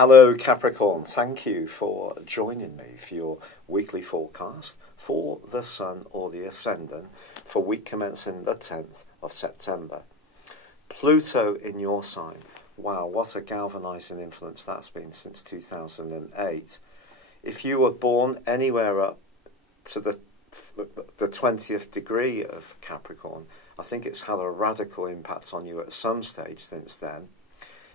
Hello Capricorn, thank you for joining me for your weekly forecast for the Sun or the Ascendant for week commencing the 10th of September. Pluto in your sign. Wow, what a galvanising influence that's been since 2008. If you were born anywhere up to the 20th degree of Capricorn, I think it's had a radical impact on you at some stage since then.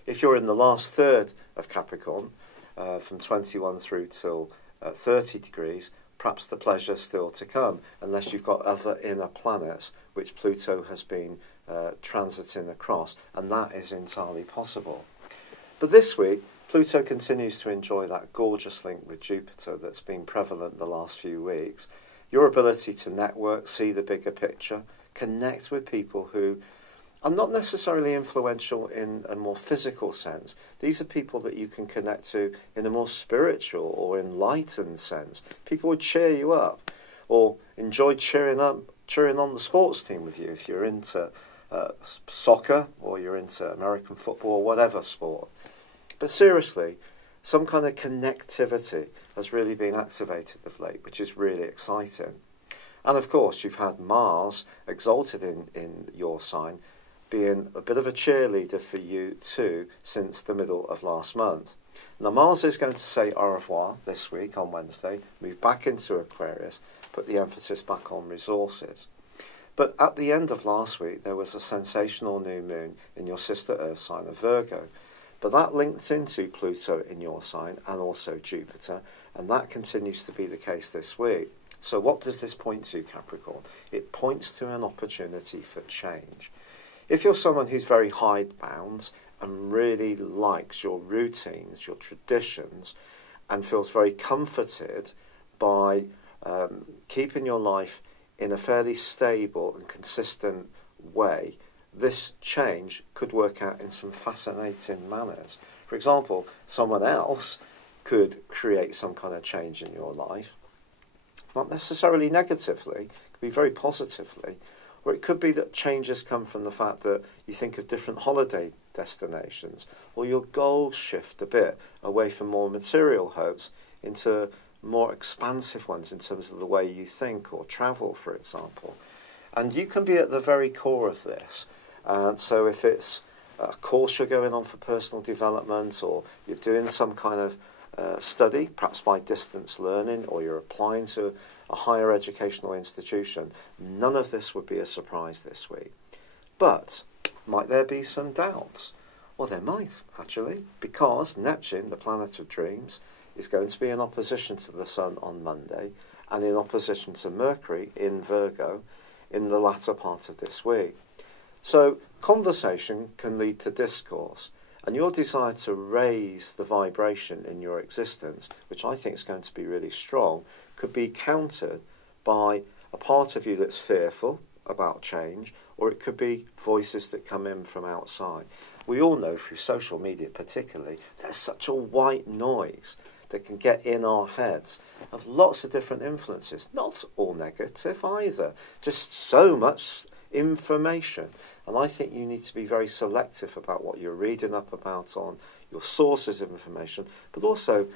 If you're in the last third of Capricorn, from 21 through till 30 degrees, perhaps the pleasure's still to come, unless you've got other inner planets which Pluto has been transiting across, and that is entirely possible. But this week, Pluto continues to enjoy that gorgeous link with Jupiter that's been prevalent the last few weeks. Your ability to network, see the bigger picture, connect with people who are not necessarily influential in a more physical sense. These are people that you can connect to in a more spiritual or enlightened sense. People would cheer you up or enjoy cheering on the sports team with you if you're into soccer or you're into American football or whatever sport. But seriously, some kind of connectivity has really been activated of late, which is really exciting. And of course, you've had Mars exalted in your sign, being a bit of a cheerleader for you too since the middle of last month. Now Mars is going to say au revoir this week on Wednesday, move back into Aquarius, put the emphasis back on resources. But at the end of last week there was a sensational new moon in your sister Earth sign of Virgo. But that links into Pluto in your sign and also Jupiter, and that continues to be the case this week. So what does this point to, Capricorn? It points to an opportunity for change. If you're someone who's very hidebound and really likes your routines, your traditions, and feels very comforted by keeping your life in a fairly stable and consistent way, this change could work out in some fascinating manners. For example, someone else could create some kind of change in your life, not necessarily negatively, it could be very positively. Or it could be that changes come from the fact that you think of different holiday destinations, or your goals shift a bit away from more material hopes into more expansive ones in terms of the way you think or travel, for example. And you can be at the very core of this. So if it's a course you're going on for personal development, or you're doing some kind of study, perhaps by distance learning, or you're applying to a higher educational institution, none of this would be a surprise this week. But might there be some doubts? Well, there might, actually, because Neptune, the planet of dreams, is going to be in opposition to the Sun on Monday and in opposition to Mercury in Virgo in the latter part of this week. So conversation can lead to discourse, and your desire to raise the vibration in your existence, which I think is going to be really strong, could be countered by a part of you that's fearful about change, or it could be voices that come in from outside. We all know through social media particularly, there's such a white noise that can get in our heads of lots of different influences, not all negative either, just so much information. And I think you need to be very selective about what you're reading up about on your sources of information, but also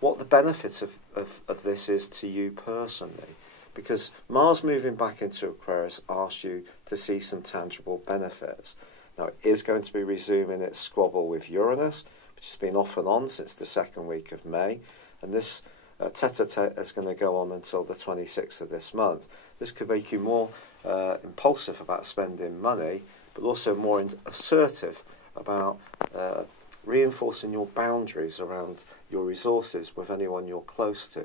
what the benefit of this is to you personally. Because Mars moving back into Aquarius asks you to see some tangible benefits. Now, it is going to be resuming its squabble with Uranus, which has been off and on since the second week of May. And this tete-a-tete is going to go on until the 26th of this month. This could make you more impulsive about spending money, but also more assertive about reinforcing your boundaries around your resources with anyone you're close to.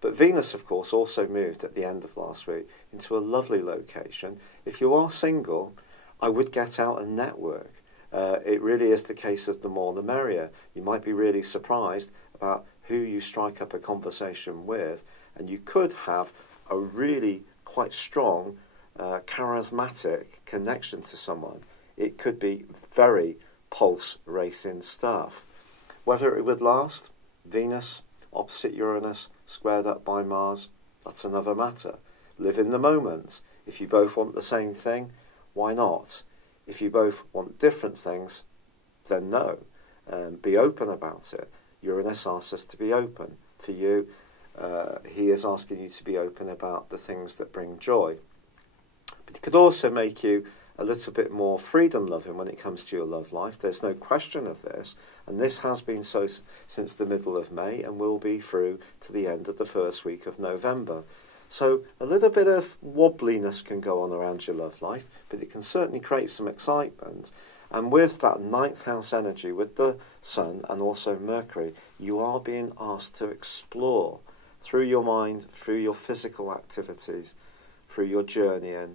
But Venus, of course, also moved at the end of last week into a lovely location. If you are single, I would get out and network. It really is the case of the more the merrier. You might be really surprised about who you strike up a conversation with, and you could have a really quite strong charismatic connection to someone. It could be very pulse racing stuff. Whether it would last, Venus opposite Uranus squared up by Mars, that's another matter. Live in the moment. If you both want the same thing, why not? If you both want different things, then no. Be open about it. Uranus asks us to be open. For you, he is asking you to be open about the things that bring joy. But it could also make you a little bit more freedom-loving when it comes to your love life. There's no question of this, and this has been so since the middle of May and will be through to the end of the first week of November. So a little bit of wobbliness can go on around your love life, but it can certainly create some excitement. And with that ninth house energy, with the Sun and also Mercury, you are being asked to explore through your mind, through your physical activities, through your journeying,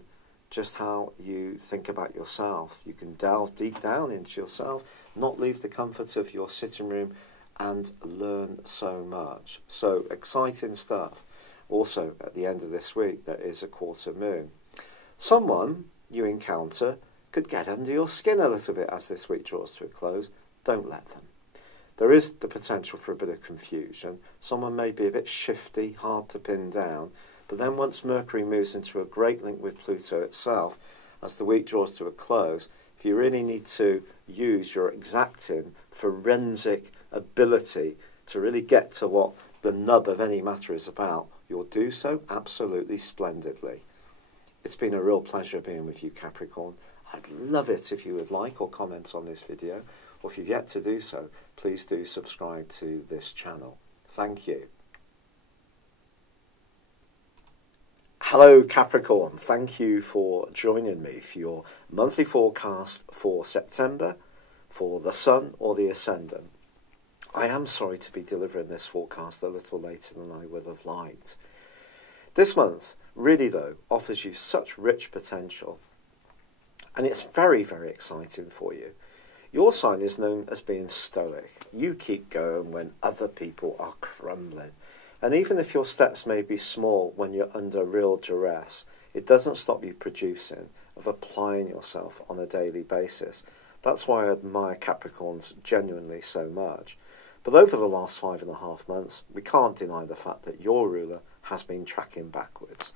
just how you think about yourself. You can delve deep down into yourself, not leave the comfort of your sitting room, and learn so much. So exciting stuff. Also, at the end of this week, there is a quarter moon. Someone you encounter could get under your skin a little bit as this week draws to a close. Don't let them. There is the potential for a bit of confusion. Someone may be a bit shifty, hard to pin down, but then once Mercury moves into a great link with Pluto itself, as the week draws to a close, if you really need to use your exacting, forensic ability to really get to what the nub of any matter is about, you'll do so absolutely splendidly. It's been a real pleasure being with you, Capricorn. I'd love it if you would like or comment on this video, or if you've yet to do so, please do subscribe to this channel. Thank you. Hello Capricorn, thank you for joining me for your monthly forecast for September for the Sun or the Ascendant. I am sorry to be delivering this forecast a little later than I would have liked. This month, really though, offers you such rich potential, and it's very, very exciting for you. Your sign is known as being stoic. You keep going when other people are crumbling. And even if your steps may be small when you're under real duress, it doesn't stop you producing, of applying yourself on a daily basis. That's why I admire Capricorns genuinely so much. But over the last 5.5 months, we can't deny the fact that your ruler has been tracking backwards.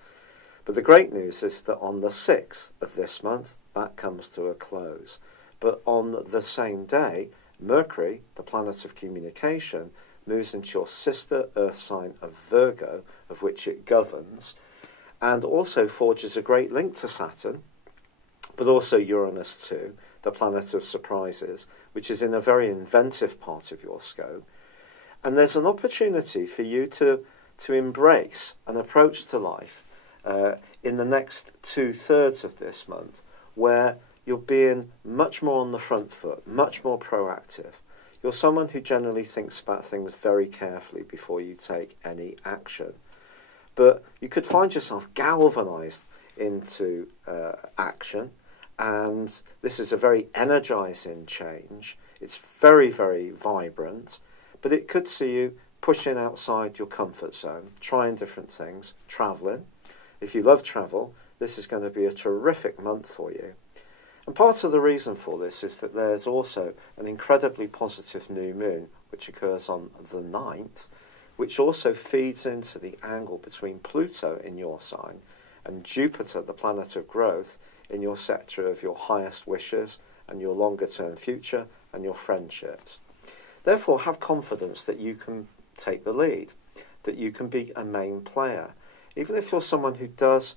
But the great news is that on the 6th of this month, that comes to a close. But on the same day, Mercury, the planet of communication, moves into your sister Earth sign of Virgo, of which it governs, and also forges a great link to Saturn, but also Uranus too, the planet of surprises, which is in a very inventive part of your scope. And there's an opportunity for you to embrace an approach to life in the next 2/3 of this month, where you're being much more on the front foot, much more proactive. You're someone who generally thinks about things very carefully before you take any action. But you could find yourself galvanized into action, and this is a very energizing change. It's very, very vibrant, but it could see you pushing outside your comfort zone, trying different things, traveling. If you love travel, this is going to be a terrific month for you. And part of the reason for this is that there's also an incredibly positive new moon, which occurs on the 9th, which also feeds into the angle between Pluto in your sign and Jupiter, the planet of growth, in your sector of your highest wishes and your longer-term future and your friendships. Therefore, have confidence that you can take the lead, that you can be a main player. Even if you're someone who does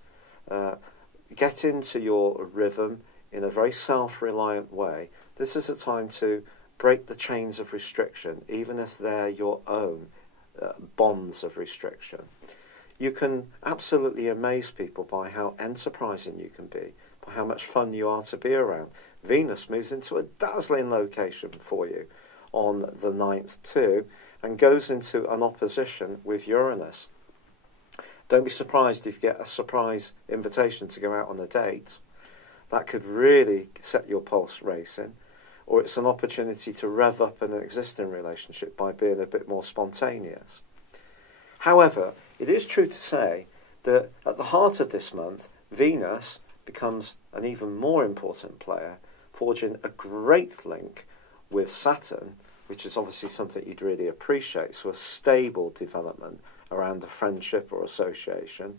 get into your rhythm in a very self-reliant way, this is a time to break the chains of restriction, even if they're your own bonds of restriction. You can absolutely amaze people by how enterprising you can be, by how much fun you are to be around. Venus moves into a dazzling location for you on the 9th too, and goes into an opposition with Uranus. Don't be surprised if you get a surprise invitation to go out on a date. That could really set your pulse racing. Or it's an opportunity to rev up an existing relationship by being a bit more spontaneous. However, it is true to say that at the heart of this month, Venus becomes an even more important player, forging a great link with Saturn, which is obviously something you'd really appreciate, so a stable development around a friendship or association.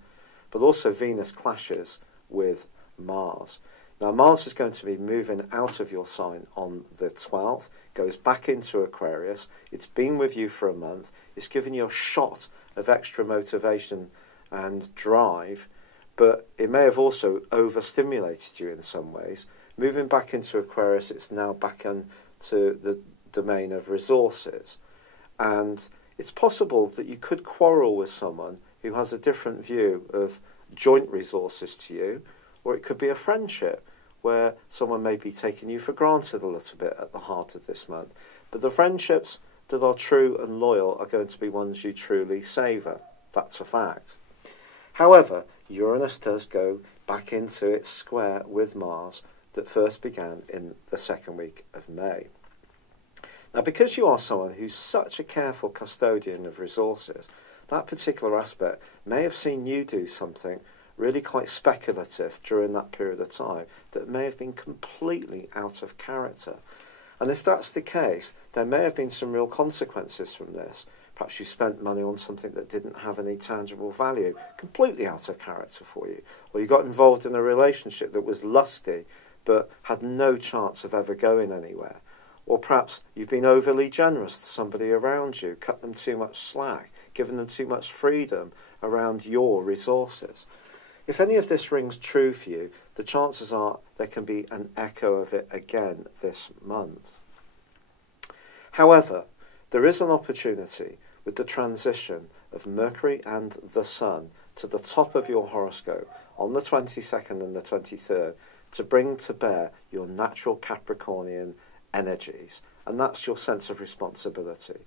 But also Venus clashes with Mars. Now, Mars is going to be moving out of your sign on the 12th, goes back into Aquarius. It's been with you for a month. It's given you a shot of extra motivation and drive, but it may have also overstimulated you in some ways. Moving back into Aquarius, it's now back into the domain of resources. And it's possible that you could quarrel with someone who has a different view of joint resources to you, or it could be a friendship where someone may be taking you for granted a little bit at the heart of this month. But the friendships that are true and loyal are going to be ones you truly savour. That's a fact. However, Uranus does go back into its square with Mars that first began in the second week of May. Now, because you are someone who's such a careful custodian of resources, that particular aspect may have seen you do something really quite speculative during that period of time that may have been completely out of character. And if that's the case, there may have been some real consequences from this. Perhaps you spent money on something that didn't have any tangible value, completely out of character for you. Or you got involved in a relationship that was lusty but had no chance of ever going anywhere. Or perhaps you've been overly generous to somebody around you, cut them too much slack, given them too much freedom around your resources. If any of this rings true for you, the chances are there can be an echo of it again this month. However, there is an opportunity with the transition of Mercury and the Sun to the top of your horoscope on the 22nd and the 23rd to bring to bear your natural Capricornian energies, and that's your sense of responsibility,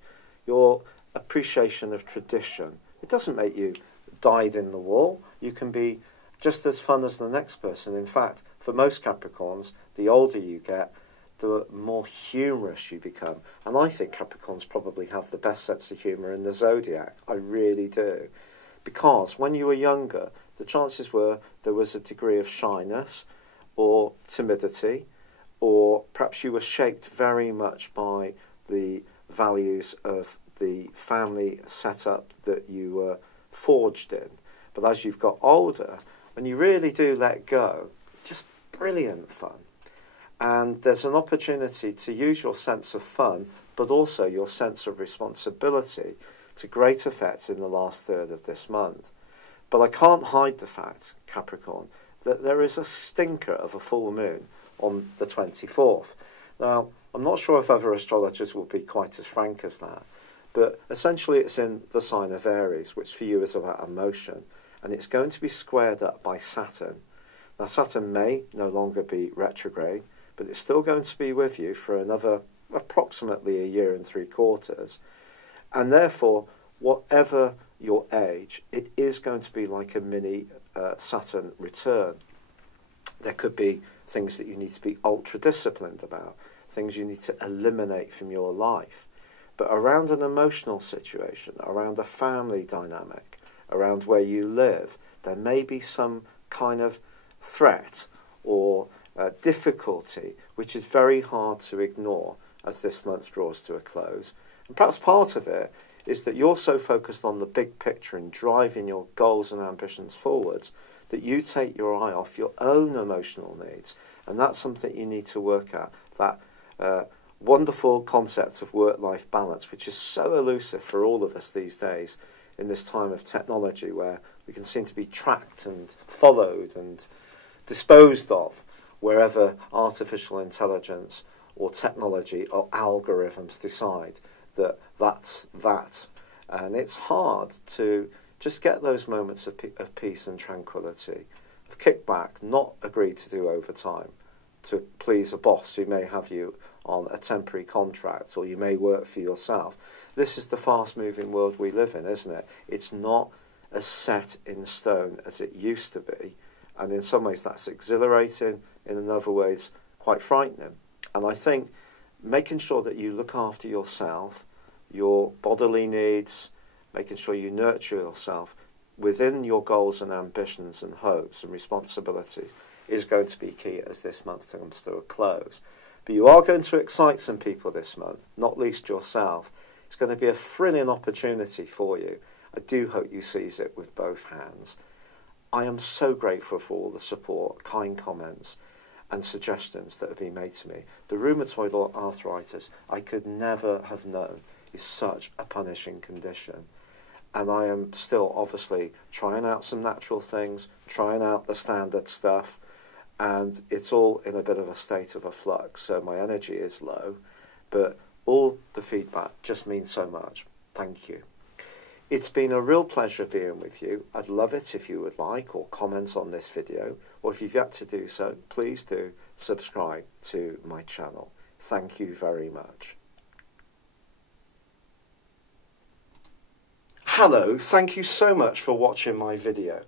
your appreciation of tradition. It doesn't make you dyed in the wool. You can be just as fun as the next person. In fact, for most Capricorns, the older you get, the more humorous you become. And I think Capricorns probably have the best sense of humour in the Zodiac. I really do. Because when you were younger, the chances were there was a degree of shyness or timidity, or perhaps you were shaped very much by the values of the family setup that you were forged in. But as you've got older, when you really do let go, just brilliant fun. And there's an opportunity to use your sense of fun, but also your sense of responsibility to great effect in the last third of this month. But I can't hide the fact, Capricorn, that there is a stinker of a full moon on the 24th. Now, I'm not sure if other astrologers will be quite as frank as that, but essentially it's in the sign of Aries, which for you is about emotion, and it's going to be squared up by Saturn. Now, Saturn may no longer be retrograde, but it's still going to be with you for another approximately a year and 3/4, and therefore, whatever your age, it is going to be like a mini Saturn return. There could be things that you need to be ultra-disciplined about, things you need to eliminate from your life. But around an emotional situation, around a family dynamic, around where you live, there may be some kind of threat or difficulty which is very hard to ignore as this month draws to a close. And perhaps part of it is that you're so focused on the big picture and driving your goals and ambitions forwards that you take your eye off your own emotional needs. And that's something you need to work at, that wonderful concept of work-life balance, which is so elusive for all of us these days in this time of technology where we can seem to be tracked and followed and disposed of wherever artificial intelligence or technology or algorithms decide that that's that. And it's hard to just get those moments of peace and tranquility, of kickback, not agree to do overtime to please a boss who may have you on a temporary contract, or you may work for yourself. This is the fast-moving world we live in, isn't it? It's not as set in stone as it used to be, and in some ways that's exhilarating, in other ways quite frightening. And I think making sure that you look after yourself, your bodily needs, making sure you nurture yourself within your goals and ambitions and hopes and responsibilities is going to be key as this month comes to a close. But you are going to excite some people this month, not least yourself. It's going to be a thrilling opportunity for you. I do hope you seize it with both hands. I am so grateful for all the support, kind comments, and suggestions that have been made to me. The rheumatoid arthritis, I could never have known is such a punishing condition. And I am still obviously trying out some natural things, trying out the standard stuff, and it's all in a bit of a state of a flux, so my energy is low, but all the feedback just means so much. Thank you. It's been a real pleasure being with you. I'd love it if you would like or comment on this video, or if you've yet to do so, please do subscribe to my channel. Thank you very much. Hello, thank you so much for watching my video.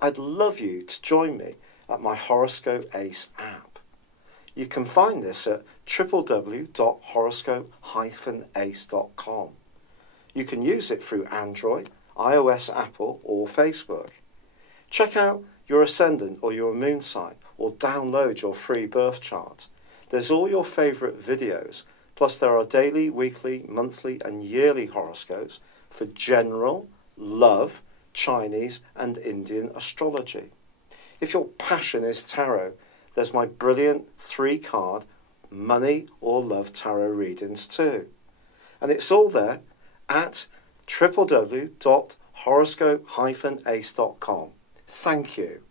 I'd love you to join me at my Horoscope Ace app. You can find this at www.horoscope-ace.com. You can use it through Android, iOS, Apple or Facebook. Check out your ascendant or your moon sign or download your free birth chart. There's all your favourite videos, plus there are daily, weekly, monthly and yearly horoscopes for general, love, Chinese and Indian astrology. If your passion is tarot, there's my brilliant 3-card money or love tarot readings too. And it's all there at www.horoscope-ace.com. Thank you.